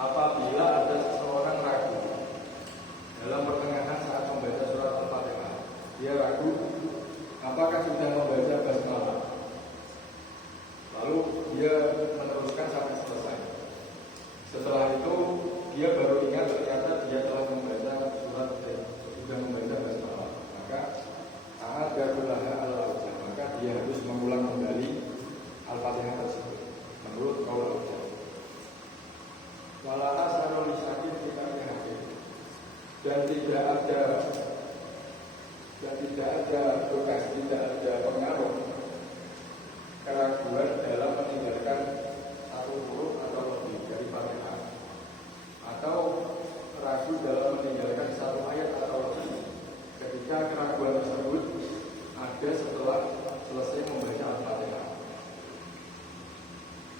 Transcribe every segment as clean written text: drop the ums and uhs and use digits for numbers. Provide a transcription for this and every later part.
Apabila ada seseorang ragu dalam pertengahan saat membaca surat Al-Fatihah, dia ragu apakah sudah membaca basmalah, lalu dia meneruskan sampai selesai. Setelah itu dia baru ingat ternyata dia telah membaca surat sudah membaca basmalah, maka maka dia harus mengulang kembali Al-Fatihah tersebut menurut qaul Al-Jami. Wala asarul sakit kita hakim, dan tidak ada bekas, tidak ada pengaruh keraguan dalam meninggalkan satu huruf atau lebih dari Fatihah, atau ragu dalam meninggalkan satu ayat atau lebih ketika keraguan tersebut ada setelah selesai membaca Al-Fatihah.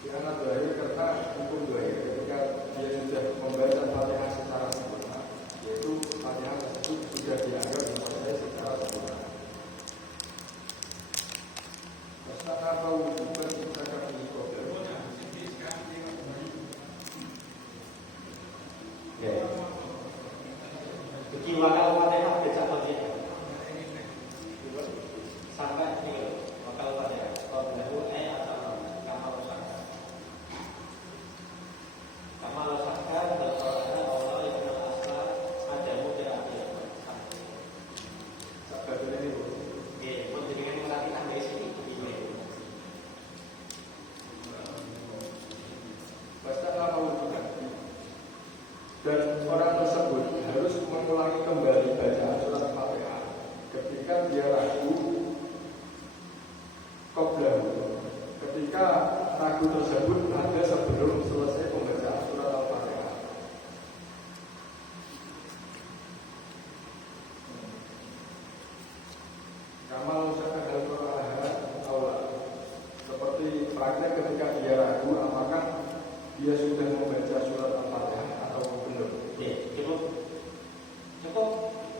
Karena dohir, karena hukum dohir ketika dia sudah membaca Al-Fatihah secara sempurna, yaitu Fatihah tersebut sudah dianggap selesai secara sempurna. Maka tahu bukan kita akan dikodar. Ya. Bagi wakal Fatihah baca Fatihah sampai ini wakal Fatihah. Kalau benar atau kamal usaha. Kamal usaha bersoalnya Allah yang asal ada mudah dia. Sampai ini bu. Oke, mau diberikan perhatian dari sini ini. Pastilah mewujudkan. Dan orang tersebut harus mengulangi kembali bacaan surat Al-Fatihah ketika dia ragu ketika ragu tersebut ada sebelum selesai pembacaan surat Al-Fatihah. Kamal usaha al-Qur'an awal, seperti praktek ketika dia ragu apakah dia sudah membaca surat Al-Fatihah atau belum. Cukup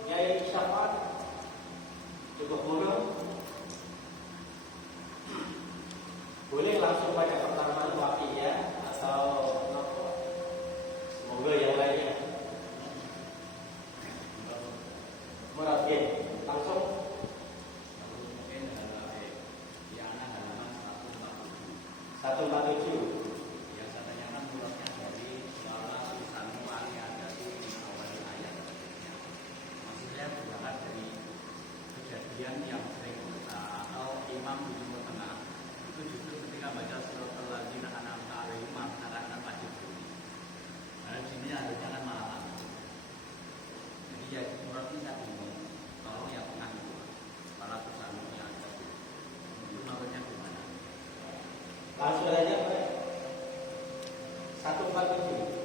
Yai Syafat, cukup belum. Boleh langsung pada pertama wakilnya atau apa? Semoga yang lainnya. Muratin langsung. Mungkin yang halaman 147. Yang katanya kan mulutnya dari wala susanu wali ada di awal ayat. Maksudnya berangkat dari kejadian yang sering atau imam di timur tengah. Itu justru ketika baca surat Al-Ladzina an'amta 'alaihim akan wajib bunyi. Karena di sini harusnya kan malam. Jadi ya surat ini tak bingung. Tolong ya tengah itu. Para pesannya ada. Itu maksudnya gimana? Langsung aja Pak. 147.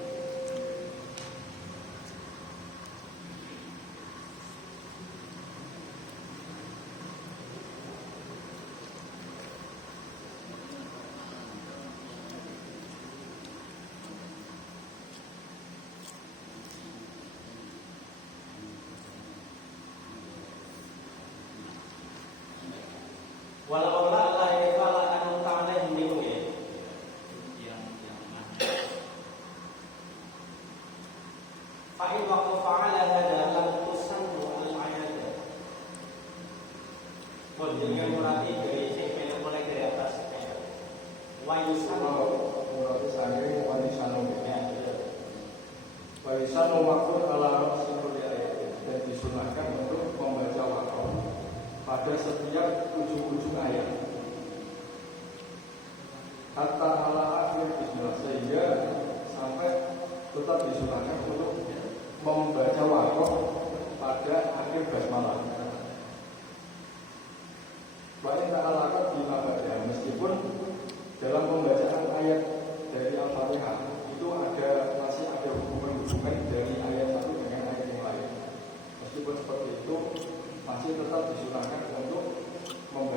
Walau Allah ya fala anu ta'ala minhu ya. Yang fa'il waqtu fa'ala hada lam tusannu al-ayat. Dengan murati dari sini mulai dari atas. Wa yusannu murati sanging wa yusannu ya. Wa yusannu waqtu ala rasul ayat, dan disunahkan untuk membaca waqtu pada setiap ujung-ujung ayat hatta ala akhir bismillah, sehingga sampai tetap disunahkan untuk membaca waqaf pada akhir basmalah. Paling tak alakat di nabadah, meskipun dalam pembacaan ayat dari Al-Fatihah itu masih ada hubungan dari ayat satu dengan ayat yang lain. Meskipun seperti itu masih tetap disunahkan untuk membaca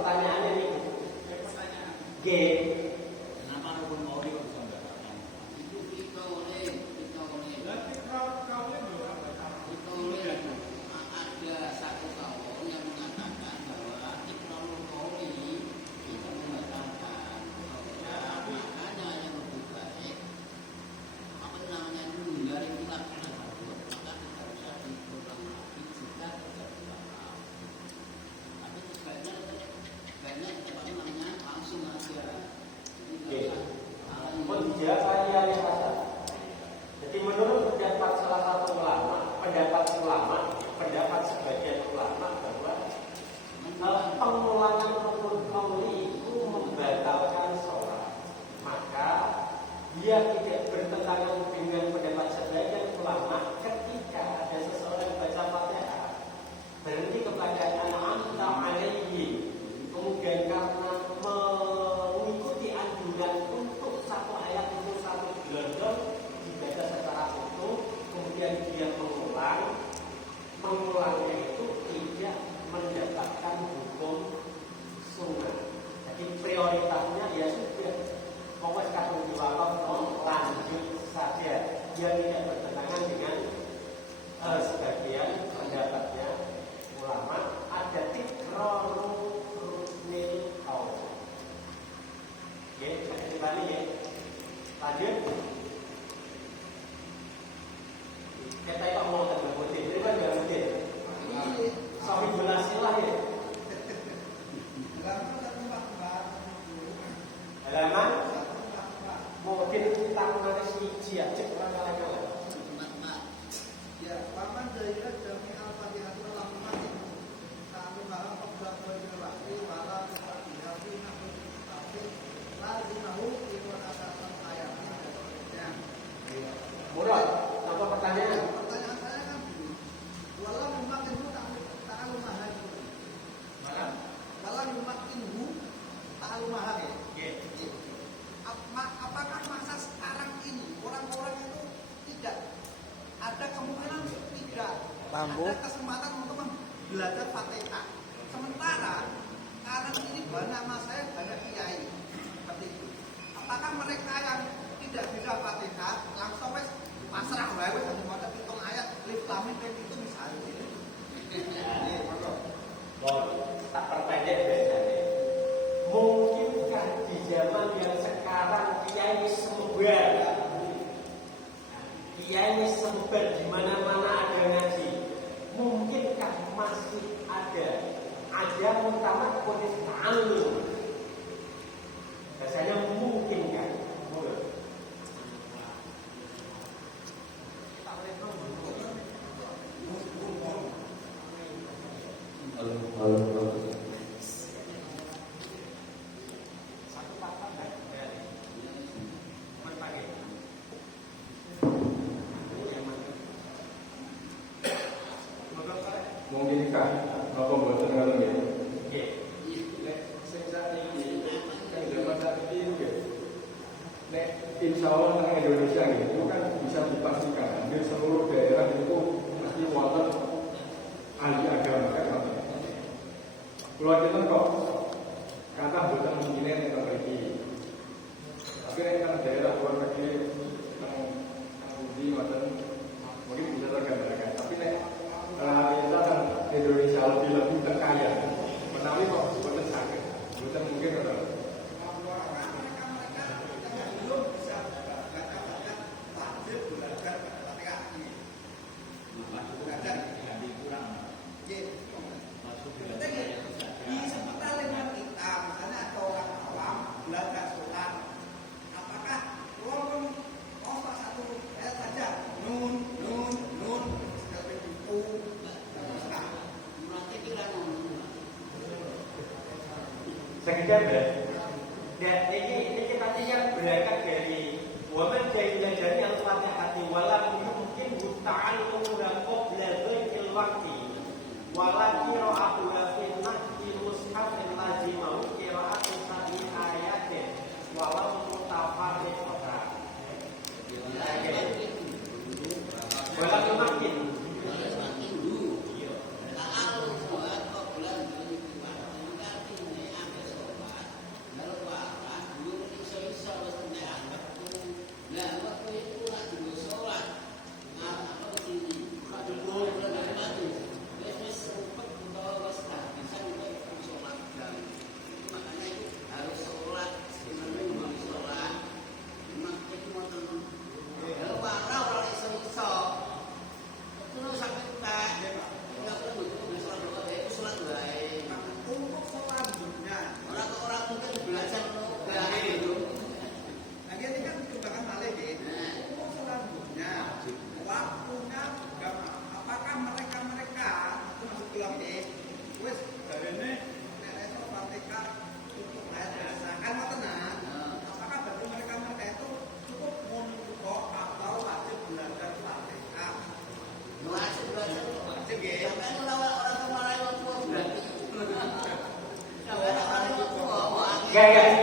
pertanyaannya nih. G. Kenapa rukun mauli kok bisa mendapatkan? Itu kita oleh Berarti kau belum ada satu kaum yang mengatakan bahwa ikrarul qauli itu membatalkan. Ya, makanya yang lebih baik apa namanya menghindari khilaf tersebut, maka tidak usah diulang lagi jika terjadi khilaf. Tapi sebaiknya apa namanya langsung aja. Mau dijawab kalian yang pasal. Jadi menurut pendapat salah satu ulama, pendapat sebagian ulama bahwa pengulangan rukun qauli itu membatalkan sholat. Maka dia tidak bertentangan dengan pendapat sebagian ulama ketika ada seseorang baca Fatihah berhenti kepada an'amta alaihi, kemudian karena mengikuti anjuran untuk satu ayat itu satu gelondong dibaca secara utuh, kemudian dia mengulangnya itu tidak mendapatkan hukum sunnah. Jadi prioritasnya ya sudah pokoknya kadung diwakaf lanjut saja. Dia tidak bertentangan dengan sebagian pendapatnya ulama ada tikrarul ruknil qaul. Oke, kembali ya. Lanjut. Kita itu mau tentang putih, ini kan jangan putih. Sampai jelasilah ya. Halaman mungkin kita mengenai siji ya, cek orang-orang. Ya, paman daerah jami al-fatihah itu lakukan satu malam qabla qadil waqti wala taqdiyafi nahu tapi lazimahu itu asasan ayatnya. Ya. Murad, apa pertanyaan? Pertanyaan saya kan begini. Wala yumakinhu ta'alumah itu. Mana? Wala yumakinhu ta'alumah ya. Apakah masa sekarang ini orang-orang itu tidak ada kemungkinan tidak ada kesempatan untuk belajar Fatihah. Sementara karena ini banyak saya banyak kiai seperti itu. Apakah mereka yang tidak bisa Fatihah langsung wes pasrah wae wes hanya mau hitung ayat lif lam mim itu misalnya. Tak perpendek biasanya. Mungkinkah di zaman yang sekarang kiai sebar di mana-mana ada ngaji, mungkinkah masih ada mutamat kondisi ta'allum? Biasanya mungkin kan? Mungkinkah apa buatan ngoten nggih? Nggih. Nek sing sakniki kan zaman sakniki nggih. Nek insyaallah teng Indonesia nggih itu kan bisa dipastikan hampir seluruh daerah itu mesti wonten ahli agama kan. Kulo jeneng kok kata boten mungkin nek teng mriki. Tapi nek teng daerah luar negeri teng Budi wonten mungkin bisa tergambarkan. Tapi nek kita kan Indonesia lebih terkaya, menawi kok bukan sakit, bukan mungkin ada. Mereka yang belum bisa baca wajib belajar Fatihah. Belajar kurang. Di sekitar lingkungan kita, misalnya ada orang awam belajar sholat, apakah walaupun salah satu ayat saja nun seperti itu terserah. Sekedar dan ini tadi yang berangkat dari waman jahilajani al-fatihati walam mungkin butaan umurah qabla dhikil waqti wala qira'atu fil nahdi mushafin lazimau qira'atu sa'i ayatin walau mutafarriqatan. Walam mungkin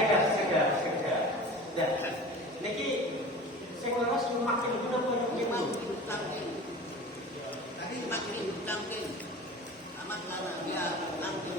sekedar. Ya. Niki sing leres makin bener kok Memang ditangkin. Tadi makin ditangkin. Amat lara dia langsung